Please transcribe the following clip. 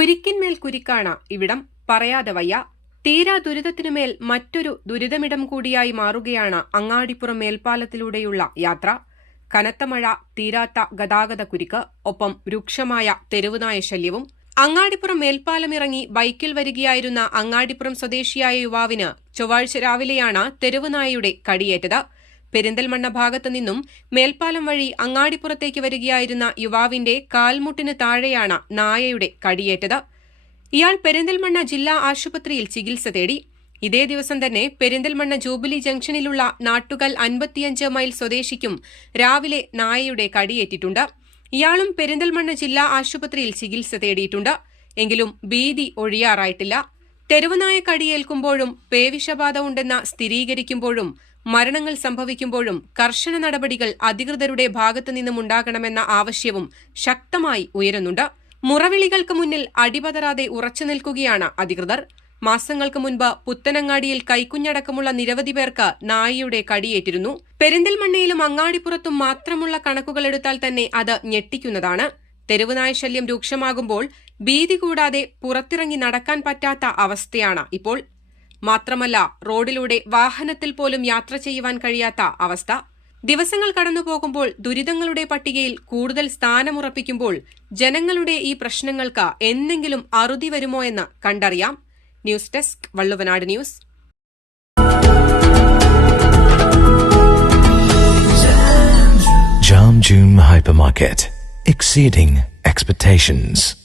കുരിക്കിന്മേൽ കുരിക്കാണ് ഇവിടം, പറയാതെ വയ്യ. തീരാ ദുരിതത്തിനുമേൽ മറ്റൊരു ദുരിതമിടം കൂടിയായി മാറുകയാണ് അങ്ങാടിപ്പുറം മേൽപ്പാലത്തിലൂടെയുള്ള യാത്ര. കനത്ത മഴ, തീരാത്ത ഗതാഗത കുരുക്ക്, ഒപ്പം രൂക്ഷമായ തെരുവുനായ ശല്യവും. അങ്ങാടിപ്പുറം മേൽപ്പാലമിറങ്ങി ബൈക്കിൽ വരികയായിരുന്ന അങ്ങാടിപ്പുറം സ്വദേശിയായ യുവാവിന് ചൊവ്വാഴ്ച രാവിലെയാണ് തെരുവുനായയുടെ കടിയേറ്റത്. പെരിന്തൽമണ്ണ ഭാഗത്തു നിന്നും മേൽപ്പാലം വഴി അങ്ങാടിപ്പുറത്തേക്ക് വരികയായിരുന്ന യുവാവിന്റെ കാൽമുട്ടിന് താഴെയാണ് നായയുടെ കടിയേറ്റത്. ഇയാൾ പെരിന്തൽമണ്ണ ജില്ലാ ആശുപത്രിയിൽ ചികിത്സ തേടി. ഇതേ ദിവസം തന്നെ പെരിന്തൽമണ്ണ ജൂബിലി ജംഗ്ഷനിലുള്ള നാട്ടുകൽ 55 മൈൽ സ്വദേശിക്കും രാവിലെ നായയുടെ കടിയേറ്റിട്ടുണ്ട്. ഇയാളും പെരിന്തൽമണ്ണ ജില്ലാ ആശുപത്രിയിൽ ചികിത്സ തേടിയിട്ടുണ്ട്. എങ്കിലും ഭീതി ഒഴിയാറായിട്ടില്ല. തെരുവുനായ കടിയേൽക്കുമ്പോഴും പേവിഷബാധ ഉണ്ടെന്ന് സ്ഥിരീകരിക്കുമ്പോഴും മരണങ്ങൾ സംഭവിക്കുമ്പോഴും കർശന നടപടികൾ അധികൃതരുടെ ഭാഗത്തുനിന്നും ഉണ്ടാകണമെന്ന ആവശ്യവും ശക്തമായി ഉയരുന്നുണ്ട്. മുറവിളികൾക്ക് മുന്നിൽ അടിപതറാതെ ഉറച്ചുനിൽക്കുകയാണ് അധികൃതർ. മാസങ്ങൾക്ക് മുൻപ് പുത്തനങ്ങാടിയിൽ കൈക്കുഞ്ഞടക്കമുള്ള നിരവധി പേർക്ക് നായയുടെ കടിയേറ്റിരുന്നു. പെരിന്തൽമണ്ണയിലും അങ്ങാടിപ്പുറത്തും മാത്രമുള്ള കണക്കുകളെടുത്താൽ തന്നെ അത് ഞെട്ടിക്കുന്നതാണ്. തെരുവുനായ ശല്യം രൂക്ഷമാകുമ്പോൾ ഭീതി കൂടാതെ പുറത്തിറങ്ങി നടക്കാൻ പറ്റാത്ത അവസ്ഥയാണ് ഇപ്പോൾ. മാത്രമല്ല, റോഡിലൂടെ വാഹനത്തിൽ പോലും യാത്ര ചെയ്യുവാൻ കഴിയാത്ത അവസ്ഥ. ദിവസങ്ങൾ കടന്നുപോകുമ്പോൾ ദുരിതങ്ങളുടെ പട്ടികയിൽ കൂടുതൽ സ്ഥാനമുറപ്പിക്കുമ്പോൾ ജനങ്ങളുടെ ഈ പ്രശ്നങ്ങൾക്ക് എന്തെങ്കിലും അറുതി വരുമോ എന്ന് കണ്ടറിയാം. News desk, Valluvanad news. Jam June Hypermarket, exceeding expectations.